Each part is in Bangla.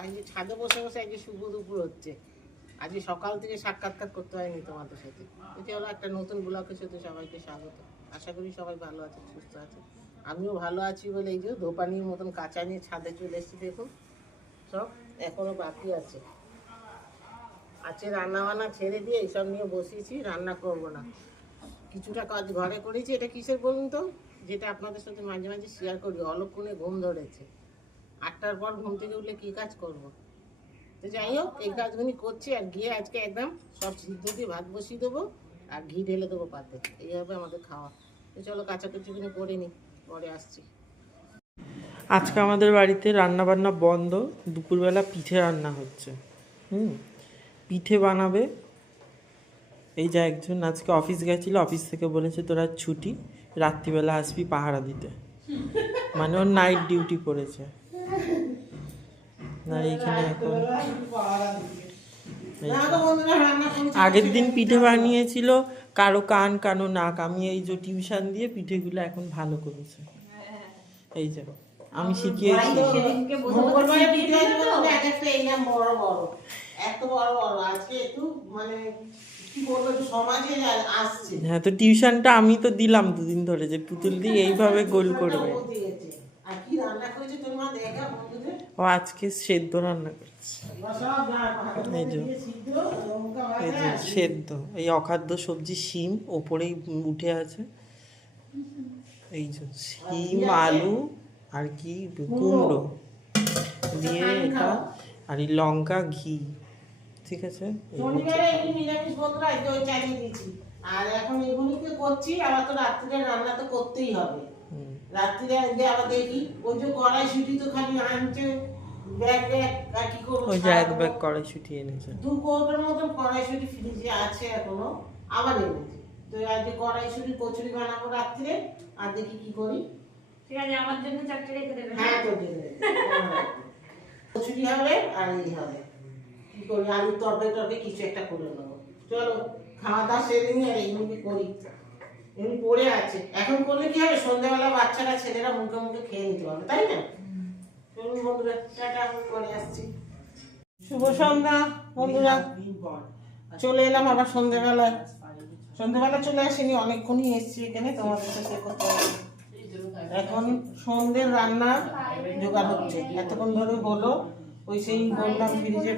আজকে ছাদে বসে বসে আজকে শুভ দুপুর হচ্ছে। আজকে সকাল থেকে সাক্ষাৎকার করতে হয়নি তোমাদের সাথে। এটা হলো একটা নতুন ব্লগের সাথে সবাইকে স্বাগত। আশা করি সবাই ভালো আছে, সুস্থ আছে। আমিও ভালো আছি বলে এই যে দোপানির মতন কাঁচা নিয়ে ছাদে চলে এসেছি। দেখুন সব এখনো বাকি আছে। আজকে রান্না বান্না ছেড়ে দিয়ে এইসব নিয়ে বসিয়েছি, রান্না করব না। কিছুটা কাজ ঘরে করেছি। এটা কিসের বলুন তো, যেটা আপনাদের সাথে মাঝে মাঝে শেয়ার করি। অলক্ষণে ঘুম ধরেছে, 8টার পর ঘুম থেকে উঠলে কী কাজ করব। তো যাই হোক, এই কাজগুলি করছি। আর গিয়ে আজকে একদম সব সিদ্ধ দিয়ে ভাত বসিয়ে দেবো আর ঘি ঢেলে দেবো পাতে। এই হবে আমাদের খাওয়া। তো চলো কাচাকুচিগুলো করে নিই, পরে আসছি। আজকে আমাদের বাড়িতে রান্না বান্না বন্ধ, দুপুরবেলা পিঠে রান্না হচ্ছে। পিঠে বানাবে। এই যে একজন আজকে অফিস গেছিল, অফিস থেকে বলেছে তোরা ছুটি, রাত্রিবেলা আসবি পাহারা দিতে, মানে ওর নাইট ডিউটি পড়েছে। না এইখানে এখন আগের দিন পিঠে বানিয়েছিল, কারো কান কারো নাক। আমি এই যে টিউশন দিয়ে পিঠেগুলো এখন ভালো করেছে। এই যে আমি শিখিয়েছি। হ্যাঁ, তো টিউশনটা আমি তো দিলাম 2 দিন ধরে, যে পুতুল দিয়ে এইভাবে গোল করবে। ও আজকে সেদ্ধ রান্না করছে। এই যে সেদ্ধ, এই অখাদ্য সবজি শিম ওপরেই উঠে আছে। এই যে শিম, আলু আর কি কুমড়ো দিয়ে এটা, আর এই লঙ্কা, ঘি। ঠিক আছে, আর এখন এগুলিকে করছি। আবার তো রাত্রিরে রান্না তো করতেই হবে। রাত্রিরে আবার দেখি ওই যে কড়াইশুঁটি তো খালি আনছে ব্যাগ ব্যাগ, আর কি করবো। ওই যে এক ব্যাগ কড়াইশুঁটি এনেছে, 2 কৌটোর মতন কড়াইশুঁটি ফ্রিজে আছে এখনো, আবার এনেছে। তো আজকে কড়াইশুঁটি কচুরি বানাবো রাত্রিরে। আর দেখি কি করি। ঠিক আছে, আমার জন্য 4টে রেখে দেবে। হ্যাঁ, তো কচুরি হবে আর এই হবে কি করি, আলুর তরকারি কিছু একটা করে নেবো। চলো খাওয়া দাওয়া সেরে নিই আর এইগুলোকে করি। এমনি পড়ে আছে, এখন করলে কি হবে, সন্ধ্যাবেলা বাচ্চারা ছেলেরা মুখে মুখে খেয়ে নিতে পারবে, তাই না? চলুন বন্ধুরা, টাটা, আমি করে আসছি। শুভ সন্ধ্যা বন্ধুরা। চলে এলাম আবার সন্ধ্যাবেলা। সন্ধ্যাবেলা চলে আসিনি, অনেকক্ষণই এসছি এখানে তোমাদের সাথে করতে হবে। এখন সন্ধ্যের রান্না জোগাড় হচ্ছে, এতক্ষণ ধরে হলো। ওই সেই বললাম ফ্রিজে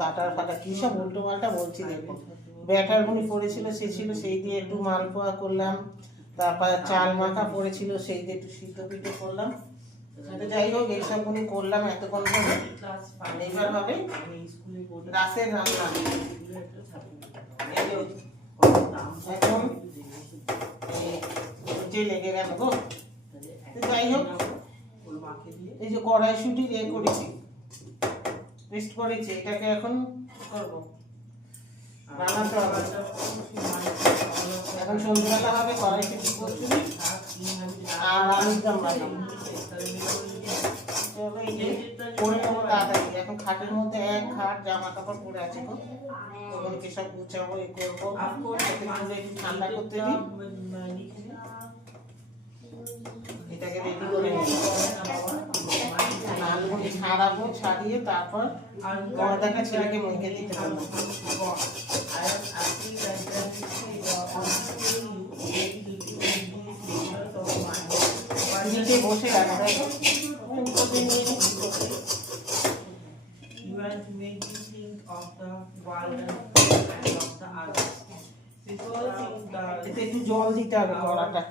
বাটার ফাটা কী সব উল্টো পাল্টা বলছি। দেখো ব্যাটারগুলি পড়েছিল, সে ছিল, সেই দিয়ে একটু মালপোয়া করলাম। তারপর চাল মাখা পড়েছিল, সেই দিয়ে একটু সিদ্ধ পিঠে করলাম। যাই হোক, এইসবগুলি করলাম এতক্ষণ ধরে। এইবার হবে রাতের রান্না। এখন যে লেগে গেল গো। যাই হোক, এই যে কড়াইশুঁটি করেছি, পেস্ট করেছি, এটাকে এখন করবো বানাতে হবে। এখন সন্ধ্যাবেলা হবে কড়াইশুঁটি কচুরি আর আলুর দম বানাবো। চলো এই যে করে নেবো তাড়াতাড়ি। এখন খাটের মধ্যে এক খাট জামা কাপড় পরে আছে গো, ওগুলোকে সব গুছাবো, এ করবো। একটু ঠান্ডা করতে দিই, এটাকে রেডি করে নেবো। আলুগুলি ছাড়াবো, ছাড়িয়ে তারপর ময়দাটা ছেলেকে মেখে দিতে হবে। নিচে বসে রাখবো। একটু জল দিতে হবে কড়াটা।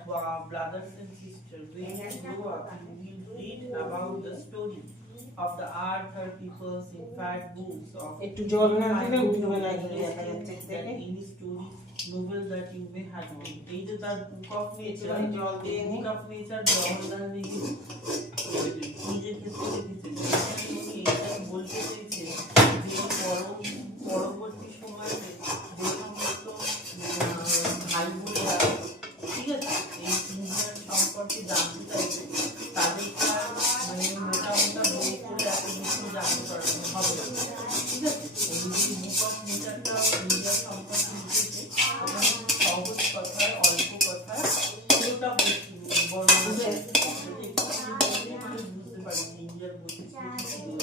একটু জল না দিলে উঠবে না, দেখা যাচ্ছে novel that you may have read. এই যে তার বুক অফ নেচার, জল দিয়ে নি, book of nature Jawaharlal Nehru নিজের ক্ষেত্রে লিখেছেন। এটা বলতে চেয়েছে যে পরবর্তী সময়ে যে সমস্ত ভাই বোনেরা, ঠিক আছে, এই তিনজনের সম্পর্কে জানতে চাইছে, তাদেরকে মানে মোটা মোটা বই করে এত কিছু জানতে পারবে হবে, ঠিক আছে। এই বুক অফ নেচারটা ইন্ডিয়ার সম্পর্কে লিখেছে, সহজ কথায়, অল্প কথায় পুরোটা বুঝতে পারি ইন্ডিয়ার বৈশিষ্ট্য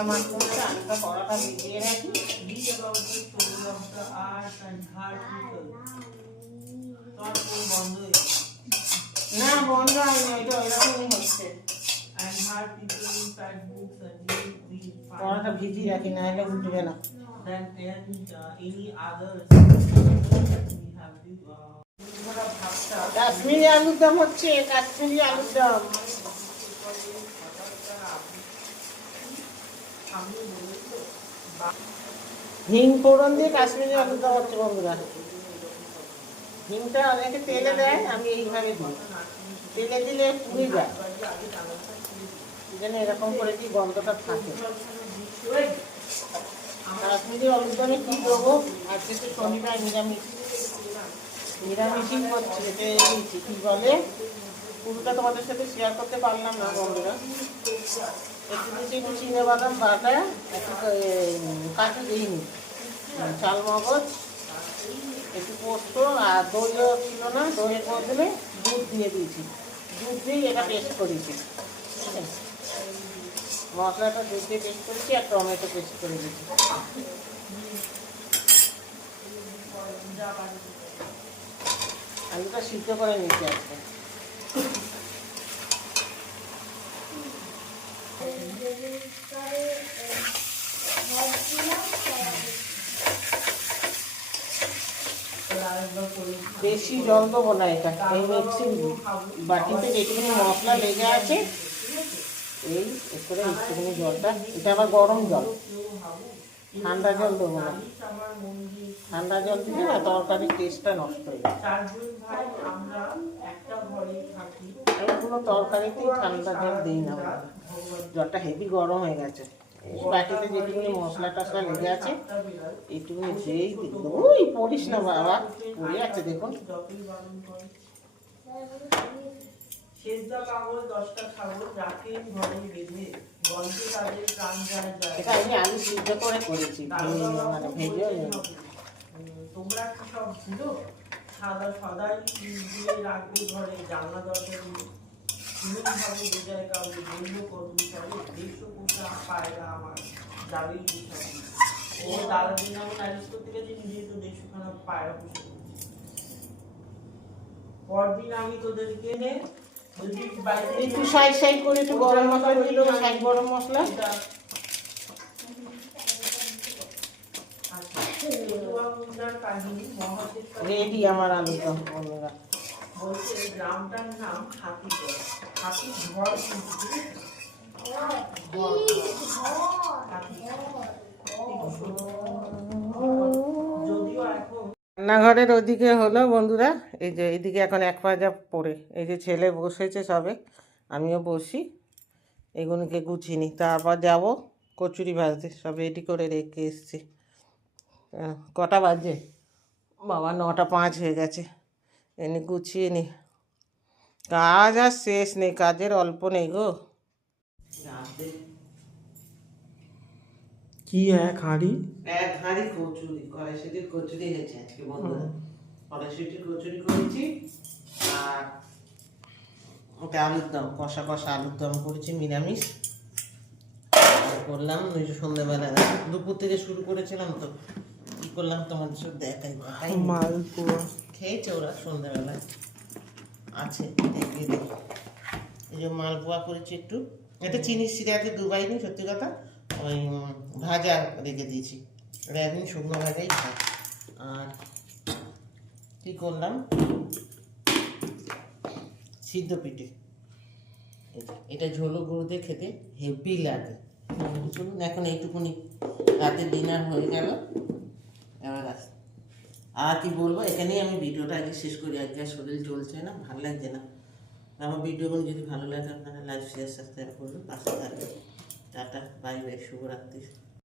আলুটা মাখতে হচ্ছে, আলুটা কড়াটা ভিজিয়ে রাখি। Read about the story of the art and hard people. তোমার ফোন বন্ধ হয়ে গেছে। না বন্ধ হয় না, এটা ওইরকমই হচ্ছে। And hard people in fact books and we কড়াটা ভিজিয়ে রাখি, না হলে উঠবে না। than any others we have the ভাবটা কাশ্মীরি আলুর দম হচ্ছে, কাশ্মীরি আলুর দম। আমি বলি তো হিং ফোড়ন দিয়ে কাশ্মীরি আলুর দম হচ্ছে বন্ধুরা। হিংটা অনেকে তেলে দেয়, আমি এইভাবে দিই। তেলে দিলে পুড়ে যায়, এই জন্য এরকম করে কি গন্ধটা থাকে। কাশ্মীরি আলুর দমে কি দেবো, আজকে তো শনিবার নিরামিষই করছি। এতে দিয়েছি কি বলে, পুরোটা তোমাদের সাথে শেয়ার করতে পারলাম না বন্ধুরা। একটু দিচ্ছি একটু চিনে বাদাম বাটা, একটু কাজু দিইনি, চাল মগজ, একটু পোস্ত, আর দইও ছিল না, দইয়ের বদলে দুধ দিয়ে দিয়েছি। দুধ দিয়ে এটা পেস্ট করেছি, ঠিক আছে? মশলাটা দুধ দিয়ে পেস্ট করেছি আর টমেটো পেস্ট করে দিয়েছি। আলুটা সিদ্ধ করে নিচ্ছি আজকে। বেশি জল দেবো না, এটা এই মিক্সিং বাটিতে যেটুকুনি মশলা লেগে আছে এই করে একটুখানি জলটা, এটা আবার গরম জল, ঠান্ডা জল দেবো না। ঠান্ডা জল দিলে না তরকারির টেস্টটা নষ্ট হয়ে যায়। চারজন ভাই আমরা একটা ঘরেই থাকি। আমি কোনো তরকারিতেই ঠান্ডা জল দিই না, জলটা হেভি গরম হয়ে গেছে। এই বাটিতে যেটুকুনি মশলা টসলা লেগে আছে এইটুকুনি দিয়েই দেবো। ওই পড়িস না বাবা, পড়ে আছে দেখুন। সেদ্ধা কাগজ 10টা ছাগল রাখেন ঘরে বেঁধে, গল্পে তাদের প্রাণ যায় যায়। এটা আমি আলু সিদ্ধ করে করেছি, মানে ভেজেও নেই। তোমরা কি সব ভুলো, সদাই দিয়ে রাখবে ঘরে, জানলা দরজা দিয়ে তুমি ভাবে বেজায় কাউকে বন্ধ করুন চলে, দেড়শো পোষা পায়রা আমার যাবেই বিষয়। ও দাদা দিন আমি নালিশ করতে গেছি, নিজেই তো 150খানা পায়রা পুষে করছি। পরদিন আমি তোদেরকে এনে যদি বাইরে একটু সাইড সাইড করে একটু গরম মশলা দিয়ে দেবো, সাইড গরম মশলা। রেডি আমার আলু দম বন্ধুরা। বলছে এই গ্রামটার নাম হাতিগড়। হাতির ঘর কিন্তু যদিও এখন রান্নাঘরের ওদিকে হলো বন্ধুরা, এই যে এইদিকে এখন এক পাজা পড়ে, এই যে ছেলে বসেছে সবে, আমিও বসি, এগুলোকে গুছিয়ে নিই। তারপর যাব কচুরি ভাজতে, সব রেডি করে রেখে এসছি। কটা বাজে বাবা, 9:05 হয়ে গেছে। এনে গুছিয়ে নি, কাজ আর শেষ নেই, কাজের অল্প নেই গো। কি এক হাঁড়ি এক হাঁড়ি কচুরি, কড়াইশুটির কচুরি হয়েছে আজকে বন্ধুরা। কড়াইশুটির কচুরি করেছি আর ওটা আলুর দম, কষা কষা আলুর দম করেছি নিরামিষ। করলাম ওই যে সন্ধ্যেবেলা, দুপুর থেকে শুরু করেছিলাম তো কি করলাম তোমাদের সাথে দেখাই। মালপোয়া খেয়েছে ওরা সন্ধ্যেবেলা, আছে দেখিয়ে দিই। এই যে মালপোয়া করেছি একটু, এটা চিনি সিরাতে ডুবাইনি, সত্যি কথা ওই ভাজা রেখে দিয়েছি, একদিন শুকনো ভাজাই খাই। আর কী করলাম, সিদ্ধ পিঠে, এটা ঝোলো গুঁড়ো দিয়ে খেতে হেভি লাগে। চলুন এখন এইটুকুনি, রাতের ডিনার হয়ে গেল। এবার আর কি বলবো, এখানেই আমি ভিডিওটা আগে শেষ করি। আজকে শরীর চলছে না, ভালো লাগছে না। আমার ভিডিওগুলো যদি ভালো লাগে আপনারা লাইক শেয়ার সাবস্ক্রাইব করবেন, পাশে থাকবেন। টাটা, বাই বাই, শুভরাত্রি।